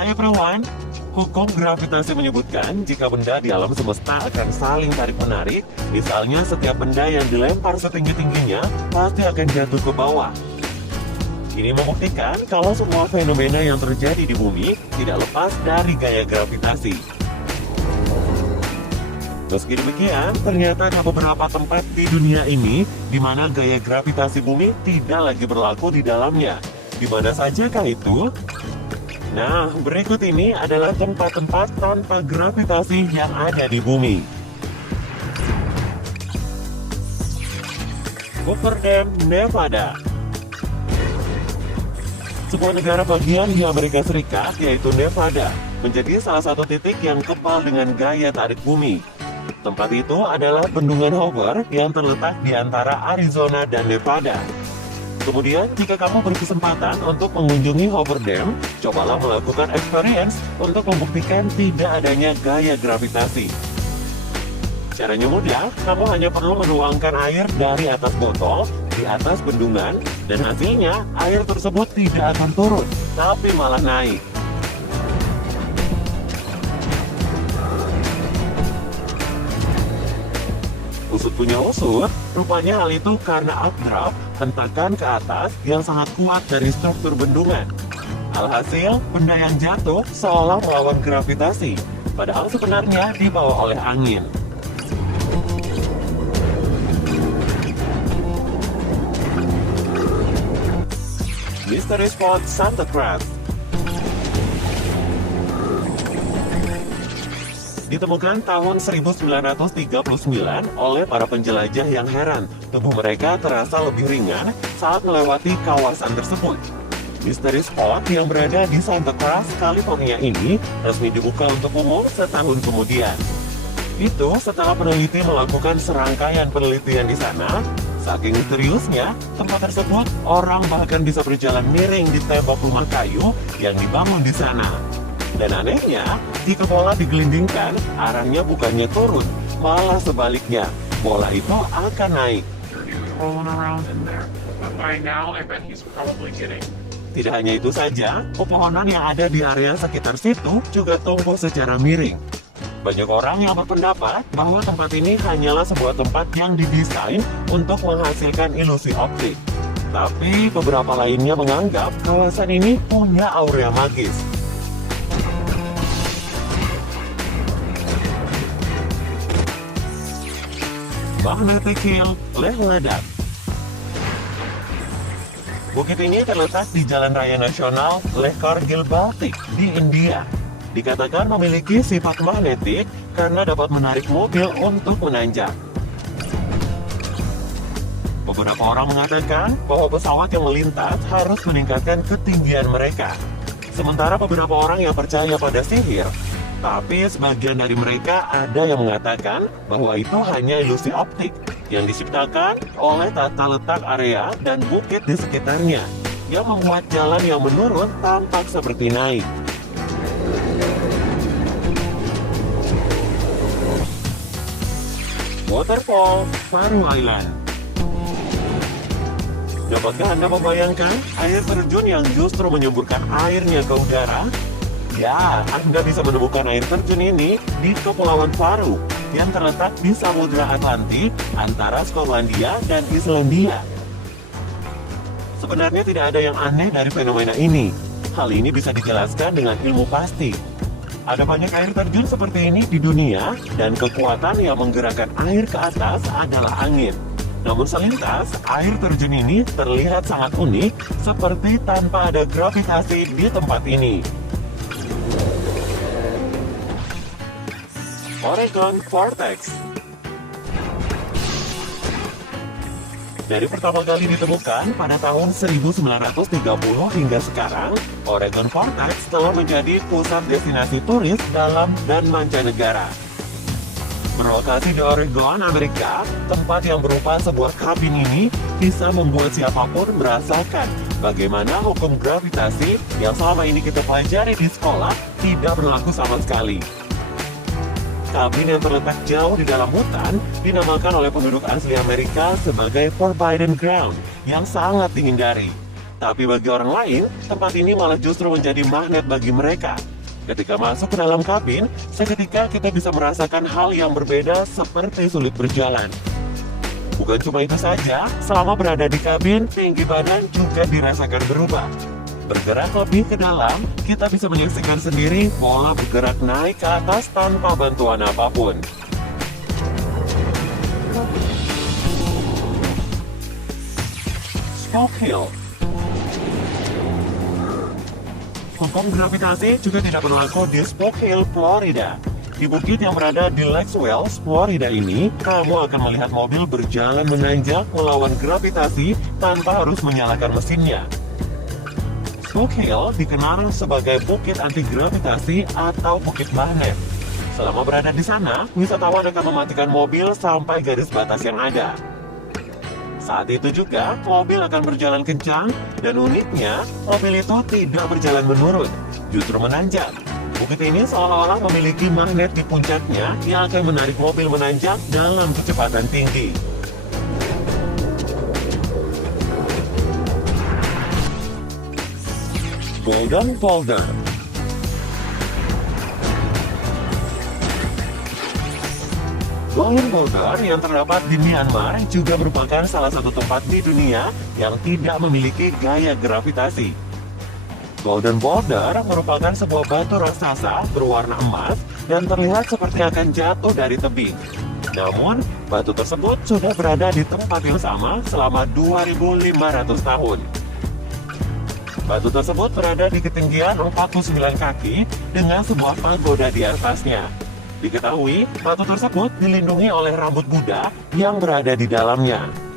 Hai everyone, hukum gravitasi menyebutkan jika benda di alam semesta akan saling tarik-menarik, misalnya setiap benda yang dilempar setinggi-tingginya pasti akan jatuh ke bawah. Ini membuktikan kalau semua fenomena yang terjadi di bumi tidak lepas dari gaya gravitasi. Meski demikian, ternyata ada beberapa tempat di dunia ini di mana gaya gravitasi bumi tidak lagi berlaku di dalamnya. Di mana sajakah itu? Nah, berikut ini adalah tempat-tempat tanpa gravitasi yang ada di bumi. Hoover Dam, Nevada. Sebuah negara bagian di Amerika Serikat, yaitu Nevada, menjadi salah satu titik yang kebal dengan gaya tarik bumi. Tempat itu adalah bendungan Hoover yang terletak di antara Arizona dan Nevada. Kemudian, jika kamu berkesempatan untuk mengunjungi Hoover Dam, cobalah melakukan experience untuk membuktikan tidak adanya gaya gravitasi. Caranya mudah, kamu hanya perlu menuangkan air dari atas botol di atas bendungan, dan hasilnya air tersebut tidak akan turun, tapi malah naik. Usut punya usut, rupanya hal itu karena updraft, hentakan ke atas yang sangat kuat dari struktur bendungan. Alhasil, benda yang jatuh seolah melawan gravitasi, padahal sebenarnya dibawa oleh angin. Mystery Spot Santa Cruz. Ditemukan tahun 1939 oleh para penjelajah yang heran, tubuh mereka terasa lebih ringan saat melewati kawasan tersebut. Mystery Spot yang berada di Santa Cruz, California ini resmi dibuka untuk umum setahun kemudian. Itu setelah peneliti melakukan serangkaian penelitian di sana. Saking misteriusnya, tempat tersebut orang bahkan bisa berjalan miring di tembok rumah kayu yang dibangun di sana. Dan anehnya, jika bola digelindingkan, arahnya bukannya turun, malah sebaliknya, bola itu akan naik. Tidak hanya itu saja, pepohonan yang ada di area sekitar situ juga tumbuh secara miring. Banyak orang yang berpendapat bahwa tempat ini hanyalah sebuah tempat yang didesain untuk menghasilkan ilusi optik. Tapi beberapa lainnya menganggap kawasan ini punya aura magis. Magnetic Hill, Leh Ladakh. Bukit ini terletak di Jalan Raya Nasional Leh Kargil Baltik di India. Dikatakan memiliki sifat magnetik karena dapat menarik mobil untuk menanjak. Beberapa orang mengatakan bahwa pesawat yang melintas harus meningkatkan ketinggian mereka. Sementara beberapa orang yang percaya pada sihir, tapi sebagian dari mereka ada yang mengatakan bahwa itu hanya ilusi optik yang diciptakan oleh tata letak area dan bukit di sekitarnya yang membuat jalan yang menurun tampak seperti naik. Waterfall, Faroe Island. Dapatkah Anda membayangkan air terjun yang justru menyemburkan airnya ke udara? Ya, Anda bisa menemukan air terjun ini di Kepulauan Faroe yang terletak di Samudra Atlantik antara Skotlandia dan Islandia. Sebenarnya tidak ada yang aneh dari fenomena ini. Hal ini bisa dijelaskan dengan ilmu pasti. Ada banyak air terjun seperti ini di dunia, dan kekuatan yang menggerakkan air ke atas adalah angin. Namun selintas, air terjun ini terlihat sangat unik, seperti tanpa ada gravitasi di tempat ini. Oregon Vortex. Dari pertama kali ditemukan pada tahun 1930 hingga sekarang, Oregon Vortex telah menjadi pusat destinasi turis dalam dan mancanegara. Berlokasi di Oregon, Amerika, tempat yang berupa sebuah kabin ini bisa membuat siapapun merasakan bagaimana hukum gravitasi yang selama ini kita pelajari di sekolah tidak berlaku sama sekali. Kabin yang terletak jauh di dalam hutan dinamakan oleh penduduk asli Amerika sebagai Forbidden Ground yang sangat dihindari. Tapi bagi orang lain, tempat ini malah justru menjadi magnet bagi mereka. Ketika masuk ke dalam kabin, seketika kita bisa merasakan hal yang berbeda seperti sulit berjalan. Bukan cuma itu saja, selama berada di kabin, tinggi badan juga dirasakan berubah. Bergerak lebih ke dalam, kita bisa menyaksikan sendiri bola bergerak naik ke atas tanpa bantuan apapun. Spoke Hill. Hukum gravitasi juga tidak berlaku di Spoke Hill, Florida. Di bukit yang berada di Lake Wales, Florida ini, kamu akan melihat mobil berjalan menanjak melawan gravitasi tanpa harus menyalakan mesinnya. Spoke Hill dikenal sebagai bukit anti-gravitasi atau bukit magnet. Selama berada di sana, wisatawan akan mematikan mobil sampai garis batas yang ada. Saat itu juga, mobil akan berjalan kencang, dan uniknya, mobil itu tidak berjalan menurun, justru menanjak. Bukit ini seolah-olah memiliki magnet di puncaknya yang akan menarik mobil menanjak dalam kecepatan tinggi. Golden Boulder. Golden Boulder yang terdapat di Myanmar juga merupakan salah satu tempat di dunia yang tidak memiliki gaya gravitasi. Golden Boulder merupakan sebuah batu raksasa berwarna emas dan terlihat seperti akan jatuh dari tebing. Namun, batu tersebut sudah berada di tempat yang sama selama 2.500 tahun. Batu tersebut berada di ketinggian 49 kaki dengan sebuah pagoda di atasnya. Diketahui, batu tersebut dilindungi oleh rambut Buddha yang berada di dalamnya.